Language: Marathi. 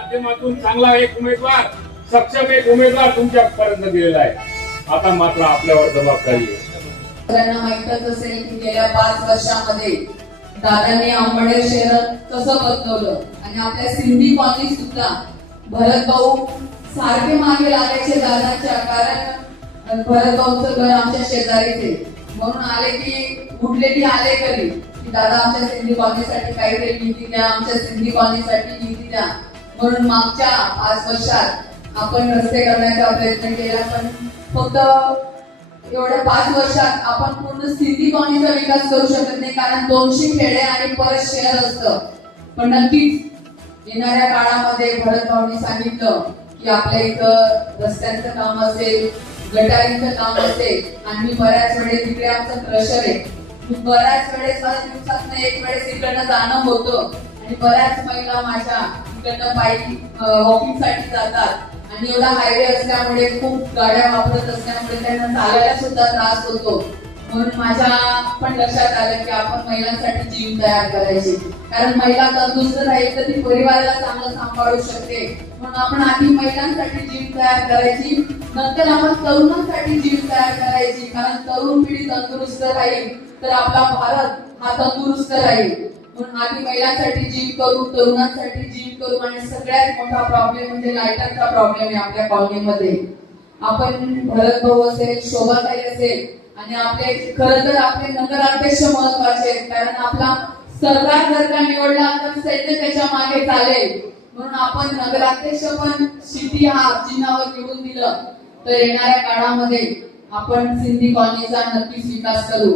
माध्यमातून चांगला एक उमेदवार, सक्षम एक उमेदवार तुमच्यापर्यंत दिलेला आहे. आता मात्र आपल्यावर जबाबदारी आहे. सगळ्यांना माहितच असेल की गेल्या 5 वर्षामध्ये दादांनी अंबडेर शहर कसं बदलवलं आणि आपल्या सिंधी कॉलनी सुद्धा भरत भाऊ सारखे मागे लागायचे दादांच्या, कारण भरत भाऊचं घर आमच्या शेजारीचे म्हणून आले की कुठले की आले कधी की दादा आमच्या सिंधी कॉलनीसाठी काहीतरी निधी द्या, आमच्या सिंधी कॉलनीसाठी निधी द्या. म्हणून मागच्या 5 वर्षात आपण रस्ते करण्याचा प्रयत्न केला, पण फक्त एवढ्या 5 वर्षात आपण पूर्ण सिंधी कॉलनीचा विकास करू शकत नाही, कारण 200 खेडे आणि परत शहर असतं. पण नक्कीच येणाऱ्या काळामध्ये भरत भाऊनी सांगितलं की आपल्या इथं रस्त्यांचं काम असेल, गटारींचं काम असेल, आणि मी बऱ्याच वेळेस तिकडे आमचं क्रशर आहे, बऱ्याच वेळेस मला दिवसात एक वेळेस इकडनं जाणं होतं आणि बऱ्याच महिला माझ्या इकडनं पायी वॉकिंग साठी जातात आणि एवढा हायवे असल्यामुळे खूप गाड्या वापरत असल्यामुळे त्यांना चालायला सुद्धा त्रास होतो. म्हणून माझ्या पण लक्षात आलं की आपण महिलांसाठी जिम तयार करायची, कारण महिला तंदुरुस्त राहील तर ती परिवाराला चांगलं सांभाळू शकते. म्हणून आपण आधी महिलांसाठी जिम तयार करायची, नंतर आपण तरुणांसाठी जिम तयार करायची, कारण तरुण पिढी तंदुरुस्त राहील तर आपला भारत हा तंदुरुस्त राहील. म्हणून आधी महिलांसाठी जिम करू, तरुणांसाठी जिम करू, आणि सगळ्यात मोठा प्रॉब्लेम म्हणजे लाईटांचा प्रॉब्लेम आहे आपल्या कॉलनीमध्ये. आपण भरत भाऊ असेल, शोभाताई असेल, आणि आपले खरं तर आपले नगराध्यक्ष महत्वाचे आहेत, कारण आपला सरकार जर का निवडला तर सैन्य त्याच्या मागे चालेल. म्हणून आपण नगराध्यक्ष पण सिटी हा चिन्हावर निवडून दिलं तर येणाऱ्या काळामध्ये आपण सिंधी कॉलनीचा नक्कीच विकास करू.